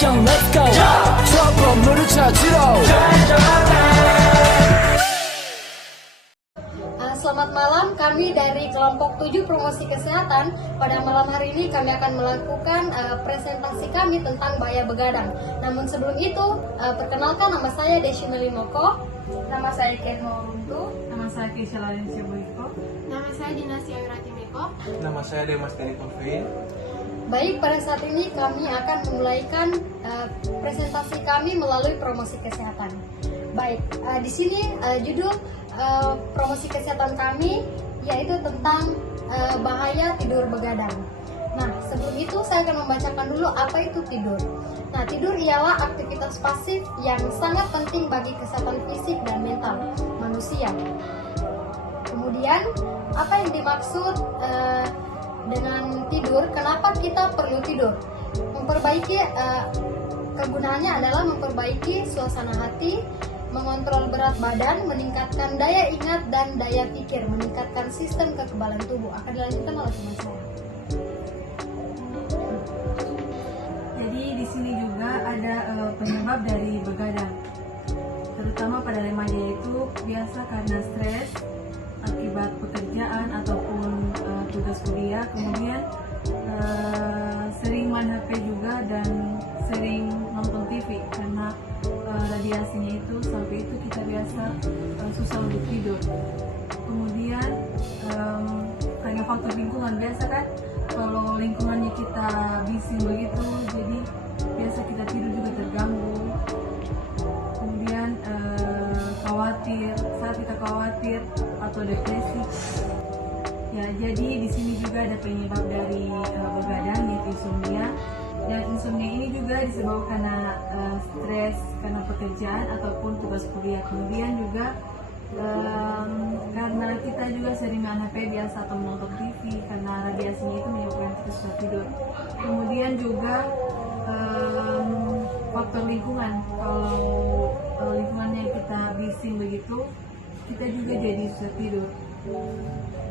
Mission let's go 트러블을 찾으러 Selamat malam, kami dari kelompok 7 promosi kesehatan. Pada malam hari ini kami akan melakukan presentasi kami tentang bahaya begadang. Namun sebelum itu, perkenalkan nama saya Desi Melimoko. Nama saya Ken Mauruntu. Nama saya Kisha Larencia Boyko. Nama saya Dinasti Awirati Meko. Nama saya Demas Teri Konvein. Baik, pada saat ini kami akan memulaikan presentasi kami melalui promosi kesehatan. Baik, di sini judul promosi kesehatan kami yaitu tentang bahaya tidur begadang. Nah, sebelum itu saya akan membacakan dulu apa itu tidur. Nah, tidur ialah aktivitas pasif yang sangat penting bagi kesehatan fisik dan mental manusia. Kemudian, apa yang dimaksud dengan tidur? Kenapa kita perlu tidur? Memperbaiki kegunaannya adalah memperbaiki suasana hati, mengontrol berat badan, meningkatkan daya ingat dan daya pikir, meningkatkan sistem kekebalan tubuh. Akan dilanjutkan oleh teman saya. Jadi di sini juga ada penyebab dari begadang, terutama pada remaja itu biasa karena stres akibat pekerjaan ataupun tugas kuliah, kemudian sering main HP juga dan sering nonton TV karena radiasinya itu sampai itu kita biasa susah untuk tidur. Kemudian karena faktor lingkungan, biasa kan kalau lingkungannya kita bising begitu, jadi biasa kita tidur juga terganggu. Kemudian khawatir, saat kita khawatir atau depresi. Ya, jadi di sini juga ada penyebab dari begadang, yaitu insomnia. Dan insomnia ini juga disebabkan karena stres, karena pekerjaan ataupun tugas kuliah. Kemudian juga karena kita juga sering main HP biasa atau menonton TV, karena radiasinya itu menyebabkan kita susah tidur. Kemudian juga faktor lingkungan. Kalau lingkungannya kita bising begitu, kita juga jadi susah tidur.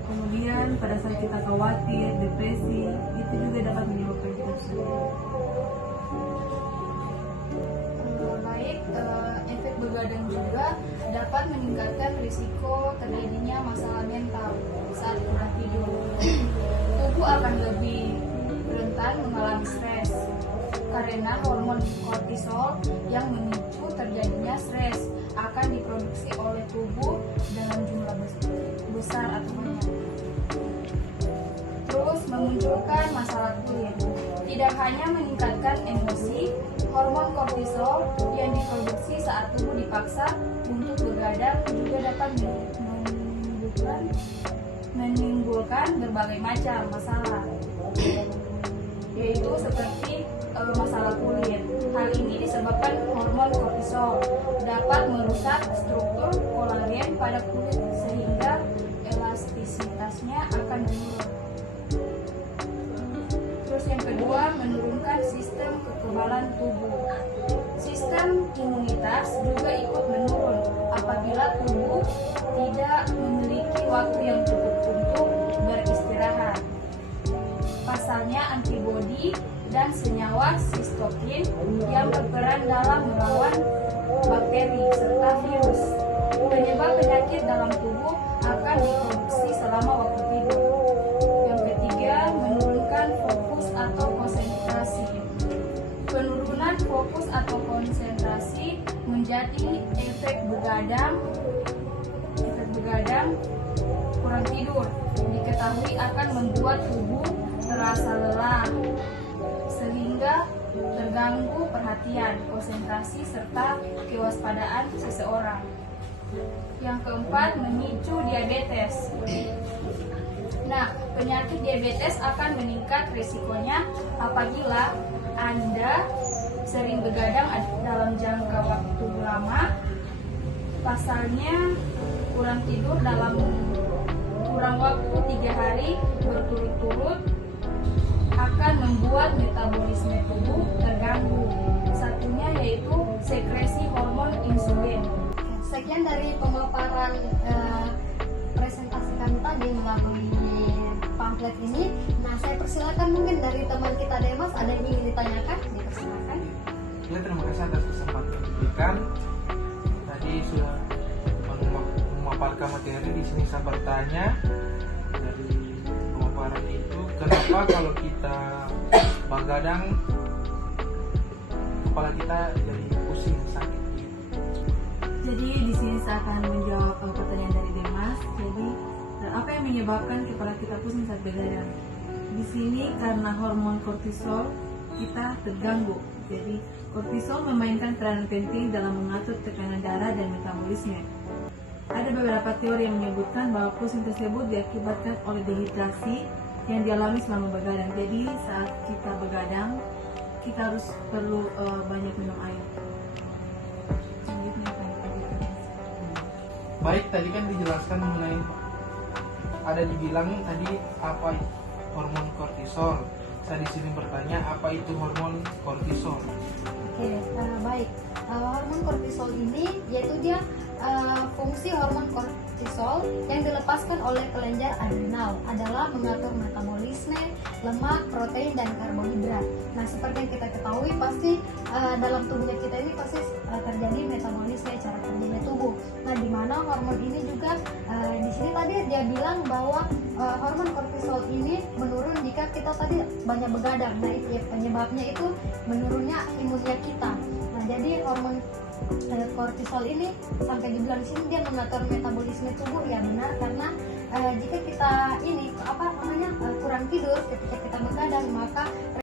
Kemudian pada saat kita khawatir, depresi, itu juga dapat menyebabkan kita susah tidur. Baik, efek begadang juga dapat meningkatkan risiko terjadinya masalah mental saat kurang tidur. Tubuh akan lebih rentan mengalami stres karena hormon kortisol yang memicu terjadinya stres akan diproduksi oleh tubuh dalam jumlah besar atau banyak. Terus memunculkan masalah kulit. Tidak hanya meningkatkan emosi, hormon kortisol yang diproduksi saat tubuh dipaksa untuk begadang juga dapat menimbulkan berbagai macam masalah, yaitu seperti masalah kulit. Hal ini disebabkan hormon kortisol dapat merusak struktur kolagen pada kulit sehingga elastisitasnya akan menurun. Terus yang kedua, menurunkan sistem kekebalan tubuh. Sistem imunitas juga ikut menurun apabila tubuh tidak memiliki waktu yang cukup untuk beristirahat. Pasalnya antibodi dan senyawa sistokin yang berperan dalam melawan bakteri serta virus. Penyebab penyakit dalam tubuh akan diproduksi selama waktu tidur. Yang ketiga, menurunkan fokus atau konsentrasi. Penurunan fokus atau konsentrasi menjadi efek begadang kurang tidur. Diketahui akan membuat tubuh terasa lelah sehingga terganggu perhatian, konsentrasi, serta kewaspadaan seseorang. Yang keempat, memicu diabetes. Nah, penyakit diabetes akan meningkat risikonya apabila Anda sering begadang dalam jangka waktu lama. Pasalnya, kurang tidur dalam kurang waktu 3 hari berturut-turut akan membuat metabolisme tubuh terganggu. Satunya yaitu sekresi hormon insulin. Sekian dari pemaparan presentasi kami tadi melalui pamflet ini. Nah, saya persilakan mungkin dari teman kita Demas ada yang ingin ditanyakan, dipersilakan. Ya, terima kasih atas kesempatan yang diberikan. Tadi sudah memaparkan materi. Di sini saya bertanya dari pemaparan itu, kenapa kalau kita begadang kepala kita jadi pusing, sakit gitu. Jadi di sini saya akan menjawab pertanyaan dari Demas. Jadi apa yang menyebabkan kepala kita pusing saat begadang? Di sini karena hormon kortisol kita terganggu. Jadi kortisol memainkan peranan penting dalam mengatur tekanan darah dan metabolisme. Ada beberapa teori yang menyebutkan bahwa pusing tersebut diakibatkan oleh dehidrasi yang dialami selama begadang. Jadi saat kita begadang, kita harus perlu banyak minum air. Selanjutnya akan dilanjutkan. Baik, tadi kan dijelaskan mengenai, ada dibilang tadi apa hormon kortisol. Saya di sini bertanya, apa itu hormon kortisol? Oke, baik. Hormon kortisol ini yaitu dia fungsi hormon kortisol yang dilepaskan oleh kelenjar adrenal adalah mengatur metabolisme, lemak, protein, dan karbohidrat. Nah, seperti yang kita ketahui pasti dalam tubuhnya kita ini pasti terjadi metabolisme, cara kerjanya tubuh. Nah, di mana hormon ini juga di sini tadi dia bilang bahwa hormon kortisol ini menurun jika kita tadi banyak begadang. Nah, itu ya, penyebabnya itu menurunnya imunnya kita. Nah, jadi hormon kortisol ini sampai dibilang sini dia mengatur metabolisme tubuh, ya benar, karena jika kita ini kurang tidur ketika kita begadang, maka